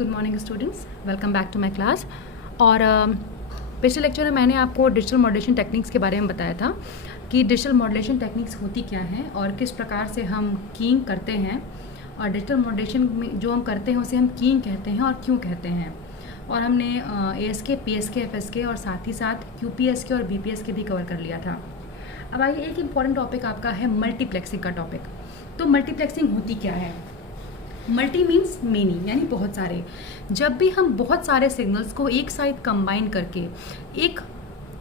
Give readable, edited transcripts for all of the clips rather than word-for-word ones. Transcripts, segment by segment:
Good morning students, welcome back to my class. और पिछले lecture में मैंने आपको डिजिटल मॉड्यूलेशन टेक्निक्स के बारे में बताया था कि डिजिटल मॉड्यूलेशन टेक्निक्स होती क्या हैं और किस प्रकार से हम कीइंग करते हैं, और डिजिटल मॉड्यूलेशन में जो हम करते हैं उसे हम कीइंग कहते हैं और क्यों कहते हैं। और हमने ASK, PSK, FSK और साथ ही साथ QPSK और BPSK भी कवर कर लिया था। अब आइए, एक इम्पॉर्टेंट टॉपिक आपका है मल्टीप्लेक्सिंग का टॉपिक। तो मल्टीप्लेक्सिंग होती क्या है? मल्टी मीन्स मेनी, यानी बहुत सारे। जब भी हम बहुत सारे सिग्नल्स को एक साथ कंबाइन करके एक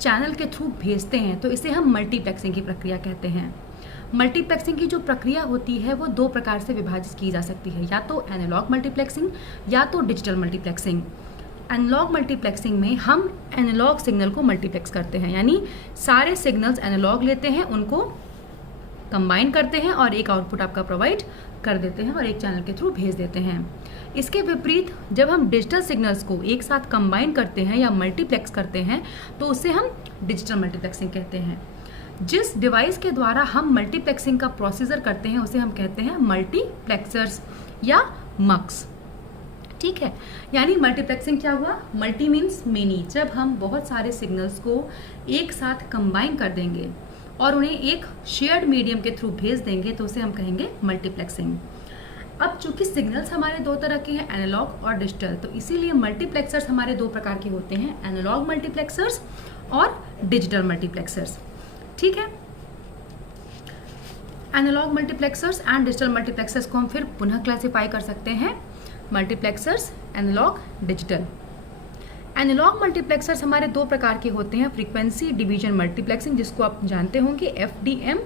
चैनल के थ्रू भेजते हैं तो इसे हम मल्टीप्लेक्सिंग की प्रक्रिया कहते हैं। मल्टीप्लेक्सिंग की जो प्रक्रिया होती है वो दो प्रकार से विभाजित की जा सकती है, या तो एनालॉग मल्टीप्लेक्सिंग या तो डिजिटल मल्टीप्लेक्सिंग। एनालॉग मल्टीप्लेक्सिंग में हम एनालॉग सिग्नल को मल्टीप्लेक्स करते हैं, यानी सारे सिग्नल्स एनालॉग लेते हैं, उनको कंबाइन करते हैं और एक आउटपुट आपका प्रोवाइड कर देते हैं और एक चैनल के थ्रू भेज देते हैं। इसके विपरीत जब हम डिजिटल सिग्नल्स को एक साथ कंबाइन करते हैं या मल्टीप्लेक्स करते हैं तो उसे हम डिजिटल मल्टीप्लेक्सिंग कहते हैं। जिस डिवाइस के द्वारा हम मल्टीप्लेक्सिंग का प्रोसीजर करते हैं उसे हम कहते हैं मल्टीप्लेक्सर्स या मक्स। ठीक है, यानी मल्टीप्लेक्सिंग क्या हुआ? Multi means many. जब हम बहुत सारे सिग्नल्स को एक साथ कंबाइन कर देंगे और उन्हें एक शेयर्ड मीडियम के थ्रू भेज देंगे तो उसे हम कहेंगे मल्टीप्लेक्सिंग। अब चूंकि सिग्नल्स हमारे दो तरह के हैं, एनालॉग और डिजिटल, तो इसीलिए मल्टीप्लेक्सर्स हमारे दो प्रकार के होते हैं, एनालॉग मल्टीप्लेक्सर्स और डिजिटल मल्टीप्लेक्सर्स। ठीक है, analogue multiplexers and digital multiplexers को हम फिर पुनः क्लासिफाई कर सकते हैं, multiplexers, analogue, digital. Analogue multiplexers हमारे दो प्रकार के होते हैं, फ्रीक्वेंसी डिवीजन मल्टीप्लेक्सिंग जिसको आप जानते होंगे FDM,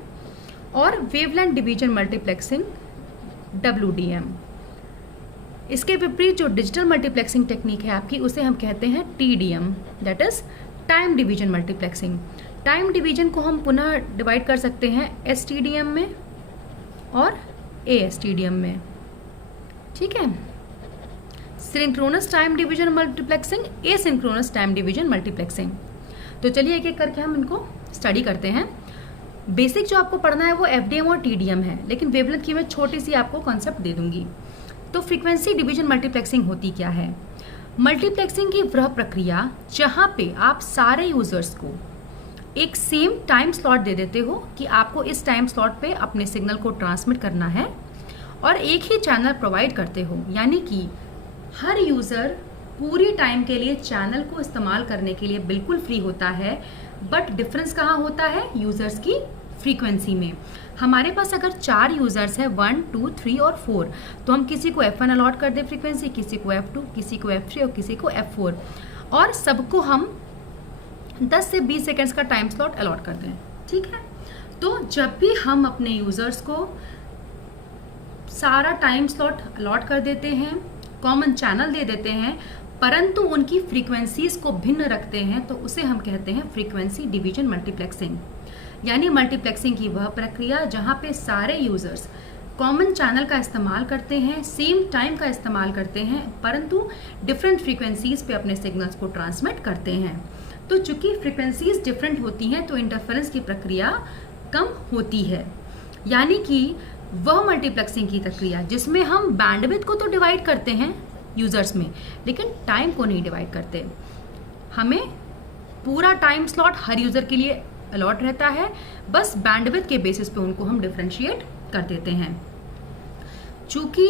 और वेवलेंथ डिवीजन मल्टीप्लेक्सिंग WDM। इसके विपरीत जो डिजिटल मल्टीप्लेक्सिंग टेक्निक है आपकी उसे हम कहते हैं TDM, that is time division multiplexing. Time division को हम पुनः डिवाइड कर सकते हैं STDM में और ASTDM में। ठीक है, synchronous time division multiplexing, asynchronous time division multiplexing. तो चलिए एक एक करके हम इनको स्टडी करते हैं। बेसिक जो आपको पढ़ना है वो FDM और TDM है, लेकिन वेवलेंथ की मैं छोटी सी आपको कॉन्सेप्ट दे दूंगी। तो फ्रीक्वेंसी डिवीजन मल्टीप्लेक्सिंग होती क्या है? मल्टीप्लेक्सिंग की वह प्रक्रिया जहां पे आप सारे यूजर्स को एक सेम टाइम स्लॉट दे देते हो कि आपको इस टाइम स्लॉट पे अपने सिग्नल को ट्रांसमिट करना है और एक ही चैनल प्रोवाइड करते हो, यानी कि हर यूज़र पूरी टाइम के लिए चैनल को इस्तेमाल करने के लिए बिल्कुल फ्री होता है। बट डिफरेंस कहाँ होता है? यूज़र्स की फ्रीक्वेंसी में। हमारे पास अगर 4 यूज़र्स हैं, 1, 2, 3 और 4, तो हम किसी को F1 अलॉट कर दें फ्रीक्वेंसी, किसी को F2, किसी को F3 और किसी को F4, और सबको हम 10 से 20 सेकेंड्स का टाइम स्लॉट अलॉट कर दें। ठीक है, तो जब भी हम अपने यूज़र्स को सारा टाइम स्लॉट अलॉट कर देते हैं, कॉमन चैनल दे देते हैं, परंतु उनकी फ्रीक्वेंसीज को भिन्न रखते हैं, तो उसे हम कहते हैं फ्रीक्वेंसी डिवीजन मल्टीप्लेक्सिंग। यानी मल्टीप्लेक्सिंग की वह प्रक्रिया जहां पे सारे यूजर्स कॉमन चैनल का इस्तेमाल करते हैं, सेम टाइम का इस्तेमाल करते हैं, परंतु डिफरेंट फ्रीक्वेंसीज पे अपने सिग्नल्स को ट्रांसमिट करते हैं। तो चूंकि फ्रीक्वेंसीज डिफरेंट होती हैं तो इंटरफेरेंस की प्रक्रिया कम होती है, यानी कि वह मल्टीप्लेक्सिंग की प्रक्रिया जिसमें हम बैंडविड्थ को तो डिवाइड करते हैं यूजर्स में, लेकिन टाइम को नहीं डिवाइड करते। हमें पूरा टाइम स्लॉट हर यूजर के लिए अलॉट रहता है, बस बैंडविड्थ के बेसिस पे उनको हम डिफरेंशिएट कर देते हैं। चूंकि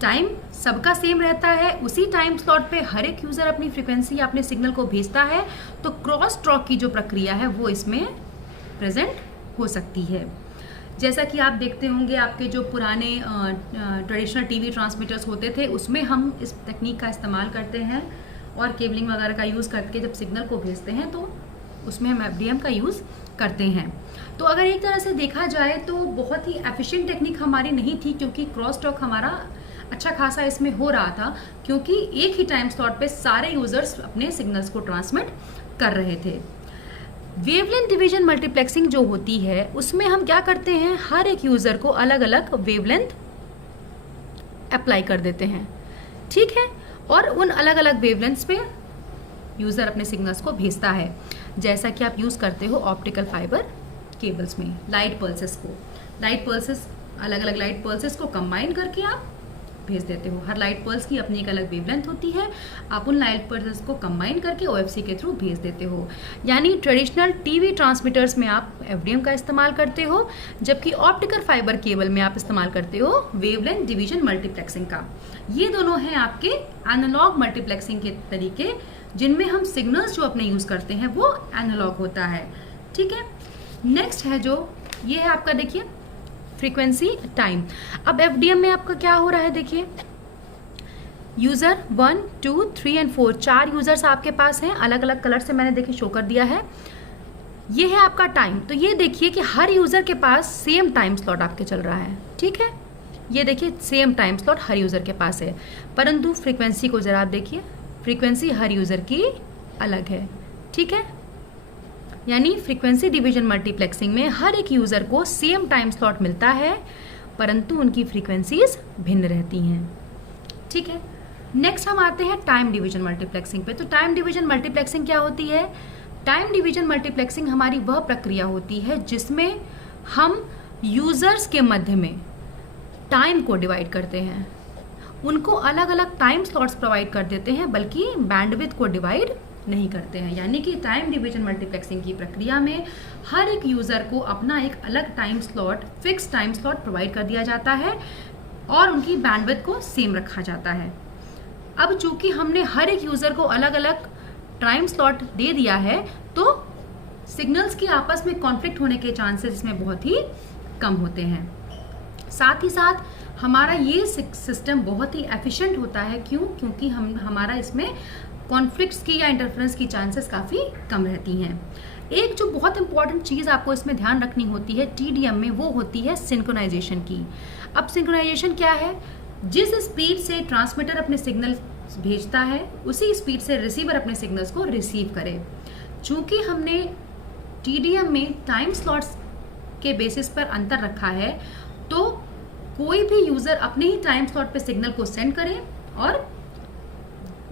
टाइम सबका सेम रहता है, उसी टाइम स्लॉट पे हर एक यूजर अपनी फ्रीक्वेंसी या अपने सिग्नल को भेजता है, तो क्रॉस टॉक की जो प्रक्रिया है वो इसमें प्रेजेंट हो सकती है। जैसा कि आप देखते होंगे आपके जो पुराने ट्रेडिशनल टीवी ट्रांसमीटर्स होते थे उसमें हम इस तकनीक का इस्तेमाल करते हैं और केबलिंग वगैरह का यूज़ करके जब सिग्नल को भेजते हैं तो उसमें हम FDM का यूज़ करते हैं। तो अगर एक तरह से देखा जाए तो बहुत ही एफिशिएंट टेक्निक हमारी नहीं थी, क्योंकि क्रॉस टॉक हमारा अच्छा खासा इसमें हो रहा था, क्योंकि एक ही टाइम स्लॉट पे सारे यूजर्स अपने सिग्नल्स को ट्रांसमिट कर रहे थे। वेवलेंथ डिवीजन मल्टीप्लेक्सिंग जो होती है उसमें हम क्या करते हैं, हर एक यूजर को अलग अलग वेवलेंथ अप्लाई कर देते हैं। ठीक है, और उन अलग अलग वेवलेंथ्स पे यूजर अपने सिग्नल्स को भेजता है, जैसा कि आप यूज करते हो ऑप्टिकल फाइबर केबल्स में लाइट पल्सेस को। लाइट पल्सेस, अलग अलग लाइट पल्सेस को कंबाइन करके आप भेज देते हो। हर लाइट पल्स की अपनी एक अलग वेवलेंथ होती है, आप उन लाइट पल्स को कंबाइन करके OFC के थ्रू भेज देते हो। यानी ट्रेडिशनल टीवी ट्रांसमीटर्स में आप FDM का इस्तेमाल करते हो, जबकि ऑप्टिकल फाइबर केबल में आप इस्तेमाल करते हो वेवलेंथ डिवीजन मल्टीप्लेक्सिंग का। ये दोनों हैं आपके एनालॉग मल्टीप्लेक्सिंग के तरीके, जिनमें हम सिग्नल्स जो अपने यूज करते हैं वो एनालॉग होता है। ठीक है, नेक्स्ट है जो ये है आपका, देखिए फ्रीक्वेंसी टाइम। अब FDM में आपका क्या हो रहा है, देखिए यूजर 1, 2, 3 एंड 4 4 यूजर्स आपके पास हैं, अलग अलग कलर से मैंने देखिए शो कर दिया है। ये है आपका टाइम। तो ये देखिए कि हर यूजर के पास सेम टाइम स्लॉट आपके चल रहा है। ठीक है, ये देखिए सेम टाइम स्लॉट हर यूजर के पास है, परंतु फ्रीक्वेंसी को जरा आप देखिए, फ्रीक्वेंसी हर यूजर की अलग है। ठीक है, यानी फ्रीक्वेंसी डिवीजन मल्टीप्लेक्सिंग में हर एक यूजर को सेम टाइम स्लॉट मिलता है, परंतु उनकी फ्रीक्वेंसीज भिन्न रहती हैं। ठीक है, नेक्स्ट हम आते हैं टाइम डिवीजन मल्टीप्लेक्सिंग पे। तो टाइम डिवीजन मल्टीप्लेक्सिंग क्या होती है? टाइम डिवीजन मल्टीप्लेक्सिंग हमारी वह प्रक्रिया होती है जिसमें हम यूजर्स के मध्य में टाइम को डिवाइड करते हैं, उनको अलग अलग टाइम स्लॉट्स प्रोवाइड कर देते हैं, बल्कि बैंडविड्थ को डिवाइड नहीं करते हैं। यानी कि टाइम डिवीजन मल्टीप्लेक्सिंग की प्रक्रिया में हर एक यूजर को अपना एक अलग time slot, fix time slot provide कर दिया जाता है और उनकी बैंडविड्थ को सेम रखा जाता है। अब चूंकि हमने हर एक यूजर को अलग अलग टाइम स्लॉट दे दिया है, तो सिग्नल्स की आपस में कॉन्फ्लिक्ट होने के चांसेस इसमें बहुत ही कम होते हैं। साथ ही साथ हमारा ये सिस्टम बहुत ही एफिशिएंट होता है। क्यों? क्योंकि हमारा इसमें कॉन्फ्लिक्ट्स की या इंटरफेरेंस की चांसेस काफ़ी कम रहती हैं। एक जो बहुत इंपॉर्टेंट चीज़ आपको इसमें ध्यान रखनी होती है TDM में, वो होती है सिंक्रोनाइजेशन की। अब सिंक्रोनाइजेशन क्या है? जिस स्पीड से ट्रांसमीटर अपने सिग्नल भेजता है, उसी स्पीड से रिसीवर अपने सिग्नल्स को रिसीव करे। चूंकि हमने TDM में टाइम स्लॉट्स के बेसिस पर अंतर रखा है, तो कोई भी यूजर अपने ही टाइम स्लॉट पे सिग्नल को सेंड करे और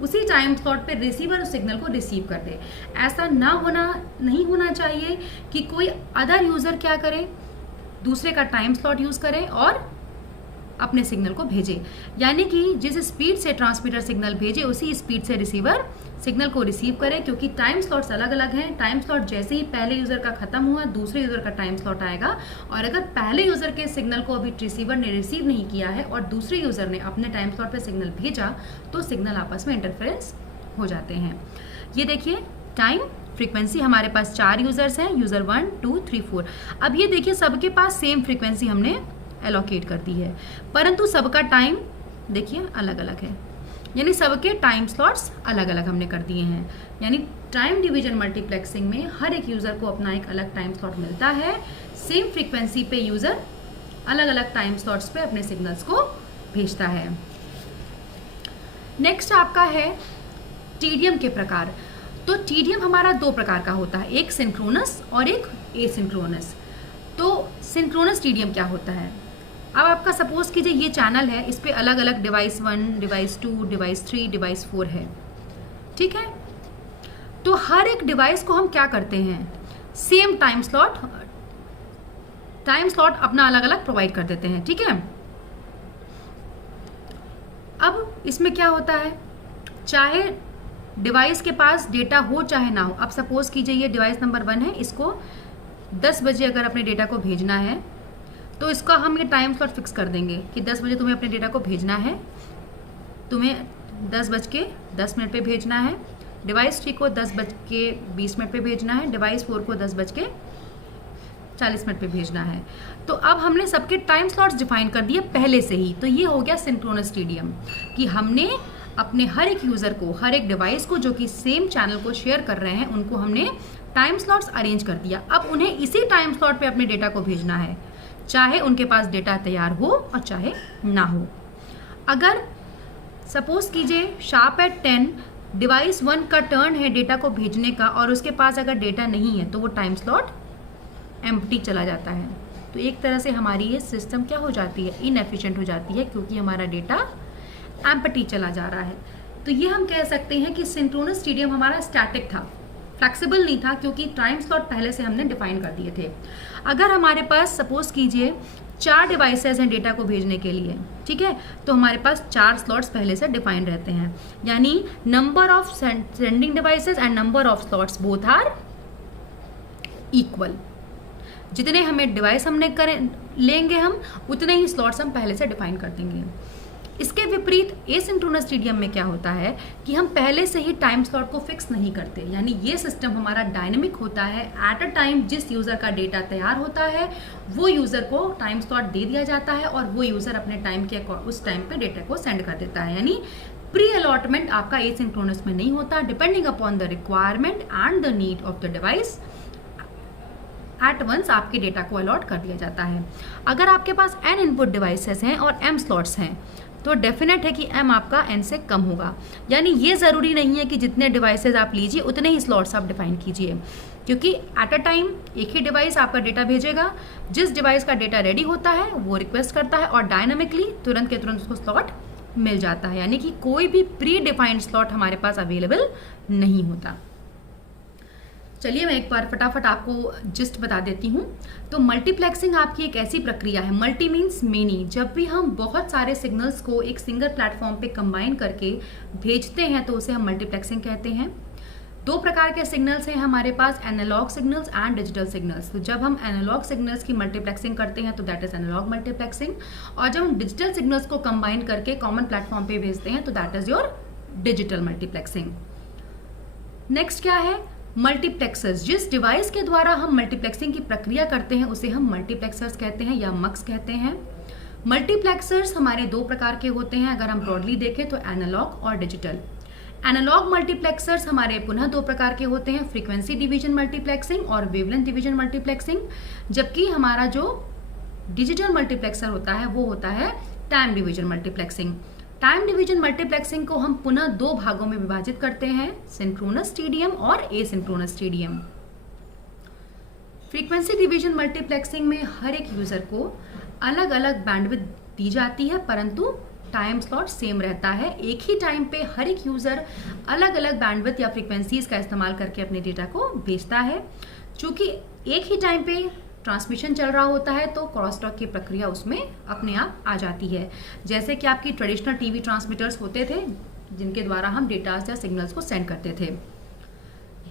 उसी टाइम स्लॉट पे रिसीवर उस सिग्नल को रिसीव कर दे। ऐसा नहीं होना चाहिए कि कोई अदर यूजर क्या करे, दूसरे का टाइम स्लॉट यूज करे और अपने सिग्नल को भेजे। यानी कि जिस स्पीड से ट्रांसमीटर सिग्नल भेजे, उसी स्पीड से रिसीवर सिग्नल को रिसीव करे, क्योंकि टाइम स्लॉट्स अलग अलग हैं। टाइम स्लॉट जैसे ही पहले यूजर का खत्म हुआ, दूसरे यूजर का टाइम स्लॉट आएगा, और अगर पहले यूजर के सिग्नल को अभी रिसीवर ने रिसीव नहीं किया है और दूसरे यूजर ने अपने टाइम स्लॉट पे सिग्नल भेजा, तो सिग्नल आपस में इंटरफेरेंस हो जाते हैं। ये देखिए टाइम फ्रीक्वेंसी हमारे पास 4 यूजर्स हैं, यूजर 1, 2, 3, 4। अब ये देखिए सबके पास सेम फ्रीक्वेंसी हमने एलोकेट कर दी है, परंतु सबका टाइम देखिए अलग अलग है, यानी सबके टाइम स्लॉट्स अलग अलग हमने कर दिए हैं। यानी टाइम डिवीजन मल्टीप्लेक्सिंग में हर एक यूजर को अपना एक अलग टाइम स्लॉट मिलता है। सेम फ्रीक्वेंसी पे यूजर अलग अलग टाइम स्लॉट्स पे अपने सिग्नल्स को भेजता है। नेक्स्ट आपका है TDM के प्रकार। तो TDM हमारा 2 प्रकार का होता है, एक सिंक्रोनस और एक एसिंक्रोनस। तो सिंक्रोनस TDM क्या होता है? अब आपका सपोज कीजिए ये चैनल है, इस पे अलग अलग डिवाइस 1, डिवाइस 2, डिवाइस 3, डिवाइस 4 है। ठीक है, तो हर एक डिवाइस को हम क्या करते हैं, सेम टाइम स्लॉट अपना अलग अलग प्रोवाइड कर देते हैं। ठीक है, अब इसमें क्या होता है, चाहे डिवाइस के पास डेटा हो चाहे ना हो। अब सपोज कीजिए ये डिवाइस नंबर 1 है, इसको 10 बजे अगर अपने डेटा को भेजना है, तो इसका हम ये टाइम स्लॉट फिक्स कर देंगे कि 10 बजे तुम्हें अपने डेटा को भेजना है, तुम्हें 10:10 पे भेजना है। डिवाइस 3 को 10:20 पे भेजना है, डिवाइस 4 को 10:40 पे भेजना है। तो अब हमने सबके टाइम स्लॉट्स डिफाइन कर दिए पहले से ही। तो ये हो गया सिंक्रोनस TDM, कि हमने अपने हर एक यूजर को, हर एक डिवाइस को जो कि सेम चैनल को शेयर कर रहे हैं, उनको हमने टाइम स्लॉट्स अरेंज कर दिया। अब उन्हें इसी टाइम स्लॉट पे अपने डेटा को भेजना है, चाहे उनके पास डेटा तैयार हो और चाहे ना हो। अगर सपोज कीजिए शार्प एट 10 डिवाइस 1 का टर्न है डेटा को भेजने का, और उसके पास अगर डेटा नहीं है, तो वो टाइम स्लॉट एम्प्टी चला जाता है। तो एक तरह से हमारी ये सिस्टम क्या हो जाती है, इनएफिशिएंट हो जाती है, क्योंकि हमारा डेटा एम्प्टी चला जा रहा है। तो ये हम कह सकते हैं कि सिंक्रोनस TDM हमारा स्टैटिक था, फ्लेक्सिबल नहीं था, क्योंकि टाइम स्लॉट पहले से हमने डिफाइन कर दिए थे। अगर हमारे पास सपोज कीजिए 4 डिवाइसेस हैं डेटा को भेजने के लिए, ठीक है, तो हमारे पास 4 स्लॉट्स पहले से डिफाइन रहते हैं, यानी number of sending devices and number of slots both are equal. जितने हमें डिवाइस हमने लेंगे हम उतने ही स्लॉट्स हम पहले से डिफाइन कर देंगे। इसके विपरीत एसिंक्रोनस टीडीएम में क्या होता है कि हम पहले से ही टाइम स्लॉट को फिक्स नहीं करते, यानी ये सिस्टम हमारा डायनेमिक होता है। एट अ टाइम जिस यूज़र का डेटा तैयार होता है वो यूज़र को टाइम स्लॉट दे दिया जाता है और वो यूज़र अपने टाइम के उस टाइम पे डेटा को सेंड कर देता है, यानी प्री अलॉटमेंट आपका एसिंक्रोनस में नहीं होता। Depending upon the requirement and the need of the device at once आपके डेटा को अलॉट कर दिया जाता है। अगर आपके पास n इनपुट डिवाइसेस हैं और m स्लॉट्स हैं तो डेफिनेट है कि m आपका n से कम होगा, यानी ये ज़रूरी नहीं है कि जितने डिवाइसेस आप लीजिए उतने ही स्लॉट्स आप डिफाइन कीजिए, क्योंकि एट अ टाइम एक ही डिवाइस आपका डेटा भेजेगा। जिस डिवाइस का डेटा रेडी होता है वो रिक्वेस्ट करता है और डायनामिकली तुरंत के तुरंत उसको स्लॉट मिल जाता है, यानी कि कोई भी प्री डिफाइंड स्लॉट हमारे पास अवेलेबल नहीं होता। चलिए मैं एक बार फटाफट आपको जिस्ट बता देती हूँ। तो मल्टीप्लेक्सिंग आपकी एक ऐसी प्रक्रिया है, मल्टी मीन्स मेनी, जब भी हम बहुत सारे सिग्नल्स को एक सिंगल प्लेटफॉर्म पे कंबाइन करके भेजते हैं तो उसे हम मल्टीप्लेक्सिंग कहते हैं। 2 प्रकार के सिग्नल्स हैं हमारे पास, analogue signals and digital signals. तो जब हम एनालॉग सिग्नल्स की मल्टीप्लेक्सिंग करते हैं तो दैट इज एनालॉग मल्टीप्लेक्सिंग, और जब हम डिजिटल सिग्नल्स को कंबाइन करके कॉमन प्लेटफॉर्म पे भेजते हैं तो that is your digital multiplexing. Next क्या है, मल्टीप्लेक्सर्स। जिस डिवाइस के द्वारा हम मल्टीप्लेक्सिंग की प्रक्रिया करते हैं उसे हम मल्टीप्लेक्सर्स कहते हैं या मक्स कहते हैं। मल्टीप्लेक्सर्स हमारे 2 प्रकार के होते हैं, अगर हम ब्रॉडली देखें तो एनालॉग और डिजिटल। एनालॉग मल्टीप्लेक्सर्स हमारे पुनः 2 प्रकार के होते हैं, फ्रीक्वेंसी डिवीजन मल्टीप्लेक्सिंग और वेवलेंथ डिवीजन मल्टीप्लेक्सिंग, जबकि हमारा जो डिजिटल मल्टीप्लेक्सर होता है वो होता है time division multiplexing. Time division multiplexing को हम पुनः 2 भागों में विभाजित करते हैं, सिंक्रोनस टीडीएम और asynchronous TDM. Frequency division multiplexing में हर एक यूजर को अलग अलग बैंडविड्थ दी जाती है, परंतु टाइम स्लॉट सेम रहता है। एक ही टाइम पे हर एक यूजर अलग अलग बैंडविड्थ या फ्रीक्वेंसीज का इस्तेमाल करके अपने डेटा को भेजता है। चूंकि एक ही टाइम पे ट्रांसमिशन चल रहा होता है तो क्रॉस टॉक की प्रक्रिया उसमें अपने आप आ जाती है, जैसे कि आपकी ट्रेडिशनल टीवी ट्रांसमीटर्स होते थे जिनके द्वारा हम डेटास या सिग्नल्स को सेंड करते थे।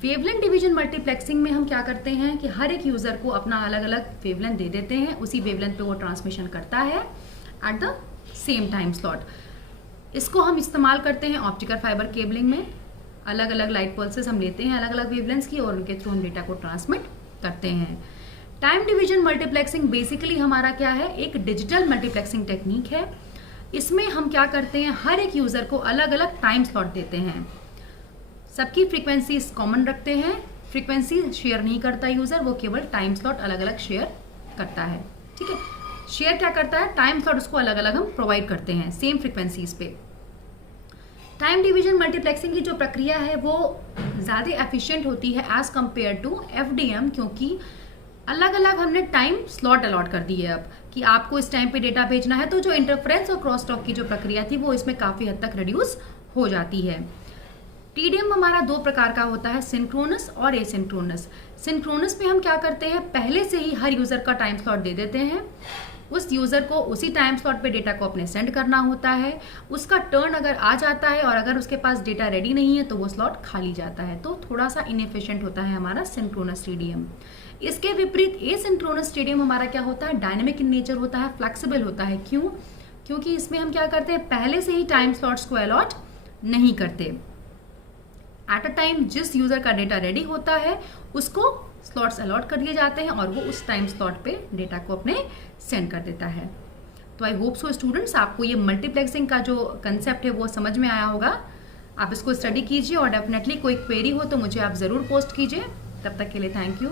वेवलेंथ डिवीजन मल्टीप्लेक्सिंग में हम क्या करते हैं कि हर एक यूजर को अपना अलग अलग वेवलेंथ दे देते हैं, उसी वेवलेंथ पे वो ट्रांसमिशन करता है at the same time slot. इसको हम इस्तेमाल करते हैं ऑप्टिकल फाइबर केबलिंग में। अलग अलग लाइट पल्सेस हम लेते हैं अलग अलग वेवलेंथ्स की और उनके थ्रू हम डेटा को ट्रांसमिट करते हैं। टाइम डिवीजन मल्टीप्लेक्सिंग बेसिकली हमारा क्या है, एक डिजिटल मल्टीप्लेक्सिंग टेक्निक है। इसमें हम क्या करते हैं, हर एक यूजर को अलग अलग टाइम स्लॉट देते हैं, सबकी फ्रीक्वेंसी कॉमन रखते हैं, फ्रीक्वेंसी शेयर नहीं करता यूजर, वो केवल टाइम स्लॉट अलग अलग शेयर करता है। ठीक है, शेयर क्या करता है, टाइम स्लॉट उसको अलग अलग हम प्रोवाइड करते हैं सेम फ्रीक्वेंसीज पे। टाइम डिवीजन मल्टीप्लेक्सिंग की जो प्रक्रिया है वो ज़्यादा एफिशिएंट होती है एज कम्पेयर टू एफडीएम, क्योंकि अलग अलग हमने टाइम स्लॉट अलॉट कर दी है अब कि आपको इस टाइम पे डेटा भेजना है, तो जो इंटरफ्रेंस और क्रॉस टॉक की जो प्रक्रिया थी वो इसमें काफ़ी हद तक रिड्यूस हो जाती है। टीडीएम हमारा 2 प्रकार का होता है, सिंक्रोनस और एसिंक्रोनस। सिंक्रोनस में हम क्या करते हैं, पहले से ही हर यूज़र का टाइम स्लॉट दे देते हैं, उस यूज़र को उसी टाइम स्लॉट पे डेटा को अपने सेंड करना होता है। उसका टर्न अगर आ जाता है और अगर उसके पास डेटा रेडी नहीं है तो वो स्लॉट खाली जाता है, तो थोड़ा सा इनएफिशिएंट होता है हमारा सिंक्रोनस टीडीएम। इसके विपरीत एसिंक्रोनस टीडीएम हमारा क्या होता है, डायनेमिक इन नेचर होता है, फ्लेक्सिबल होता है। क्यों? क्योंकि इसमें हम क्या करते हैं, पहले से ही टाइम स्लॉट्स को अलॉट नहीं करते। एट अ टाइम जिस यूजर का डेटा रेडी होता है उसको स्लॉट्स अलॉट कर दिए जाते हैं और वो उस टाइम स्लॉट पे डेटा को अपने सेंड कर देता है। तो आई होप सो स्टूडेंट्स आपको ये मल्टीप्लेक्सिंग का जो कंसेप्ट है वो समझ में आया होगा। आप इसको स्टडी कीजिए और डेफिनेटली कोई क्वेरी हो तो मुझे आप ज़रूर पोस्ट कीजिए। तब तक के लिए थैंक यू।